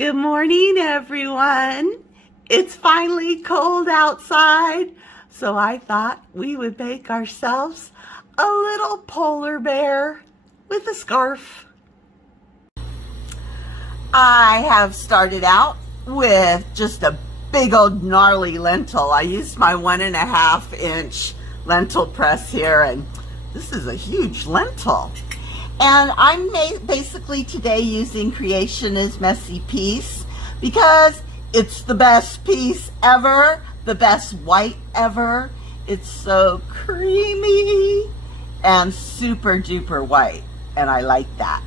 Good morning, everyone. It's finally cold outside, so I thought we would make ourselves a little polar bear with a scarf. I have started out with just a big old gnarly lentil. I used my 1.5 inch lentil press here, and this is a huge lentil. And I'm basically today using Creation is Messy piece because it's the best piece ever, the best white ever. It's so creamy and super duper white, and I like that.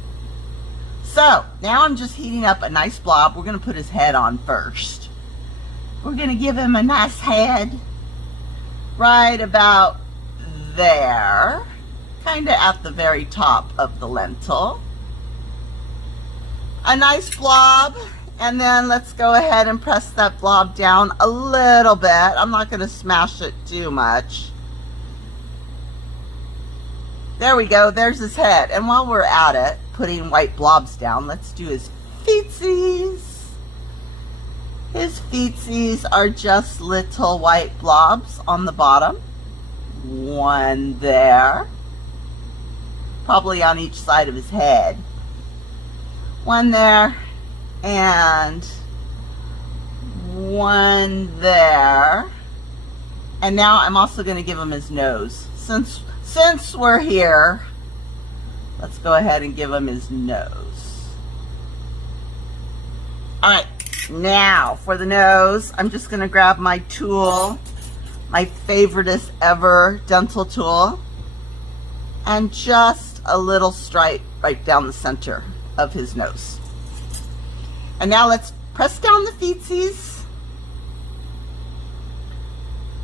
So now I'm just heating up a nice blob. We're gonna put his head on first. We're gonna give him a nice head right about there. Kind of at the very top of the lentil. A nice blob, and then let's go ahead and press that blob down a little bit. I'm not going to smash it too much. There we go, there's his head. And while we're at it, putting white blobs down, let's do his feetsies. His feetsies are just little white blobs on the bottom. One there. Probably on each side of his head. One there, and one there. And now I'm also going to give him his nose. Since we're here, let's go ahead and give him his nose. Alright, now for the nose, I'm just going to grab my tool, my favoriteest ever dental tool, and just a little stripe right down the center of his nose. And now let's press down the feetsies.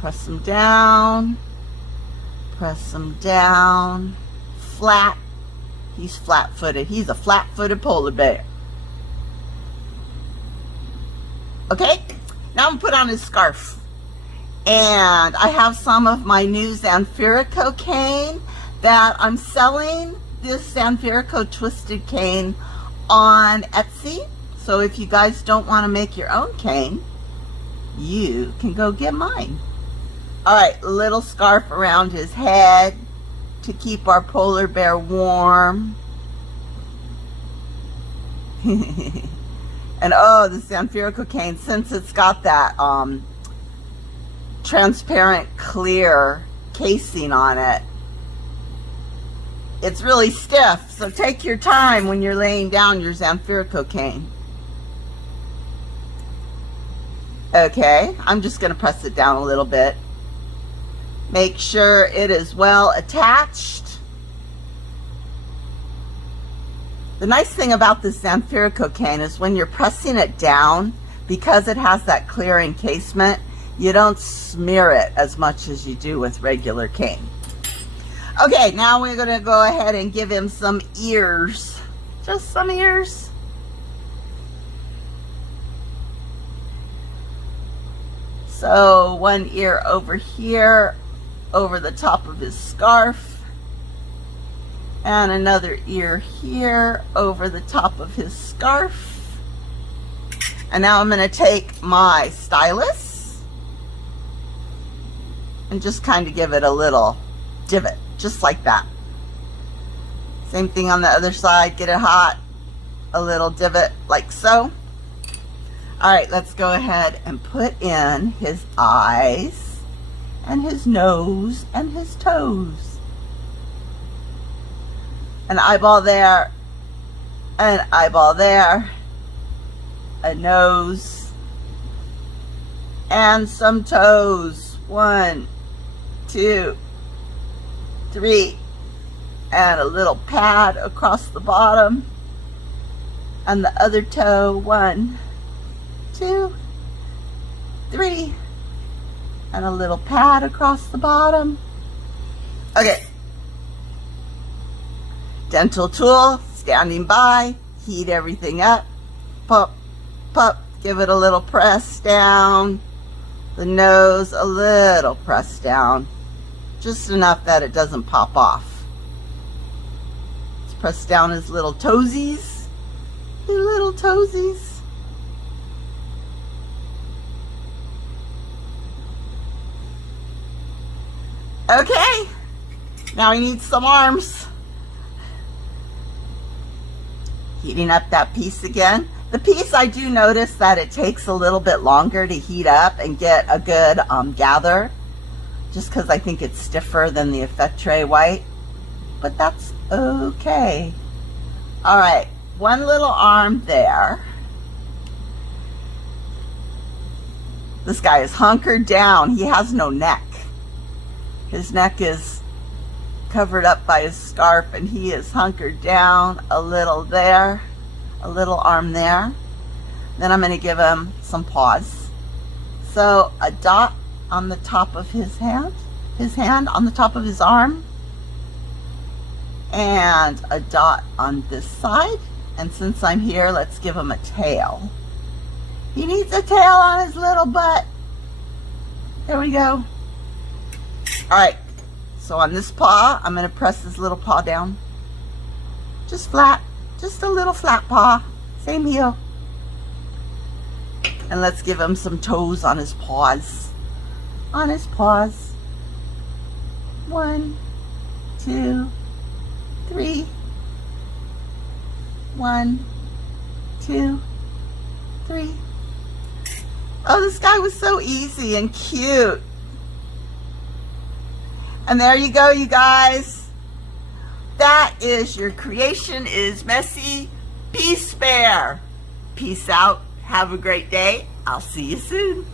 Press them down. Press them down. Flat. He's flat-footed. He's a flat-footed polar bear. Okay, now I'm gonna put on his scarf. And I have some of my new Zanfirico cane that I'm selling this Zanfirico twisted cane on Etsy. So if you guys don't want to make your own cane, you can go get mine. Alright, little scarf around his head to keep our polar bear warm. And oh, the Zanfirico cane, since it's got that transparent clear casing on it, it's really stiff, so take your time when you're laying down your Zanfirico cane. Okay, I'm just going to press it down a little bit. Make sure it is well attached. The nice thing about this Zanfirico cane is when you're pressing it down, because it has that clear encasement, you don't smear it as much as you do with regular cane. Okay, now we're going to go ahead and give him some ears. Just some ears. So one ear over here, over the top of his scarf. And another ear here, over the top of his scarf. And now I'm going to take my stylus and just kind of give it a little divot. Just like that. Same thing on the other side. Get it hot. A little divot like so. Alright, let's go ahead and put in his eyes and his nose and his toes. An eyeball there. An eyeball there. A nose. And some toes. 1, 2, 3, and a little pad across the bottom, and the other toe. 1, 2, 3, and a little pad across the bottom. Okay, dental tool standing by. Heat everything up. Pop, pop. Give it a little press down. The nose a little press down. Just enough that it doesn't pop off. Let's press down his little toesies. His little toesies. Okay, now he needs some arms. Heating up that piece again. The piece, I do notice that it takes a little bit longer to heat up and get a good gather, just because I think it's stiffer than the Effetre white, but that's okay. All right, one little arm there. This guy is hunkered down. He has no neck. His neck is covered up by his scarf, and he is hunkered down a little there, a little arm there. Then I'm going to give him some paws. So a dot on the top of his hand on the top of his arm, and a dot on this side. And since I'm here, let's give him a tail. He needs a tail on his little butt. There we go. All right, so on this paw, I'm going to press this little paw down. Just flat, just a little flat paw, same heel. And let's give him some toes on his paws. On his paws. 1, 2, 3. 1, 2, 3. Oh, this guy was so easy and cute. And there you go, you guys. That is your creation is messy peace bear. Peace out. Have a great day. I'll see you soon.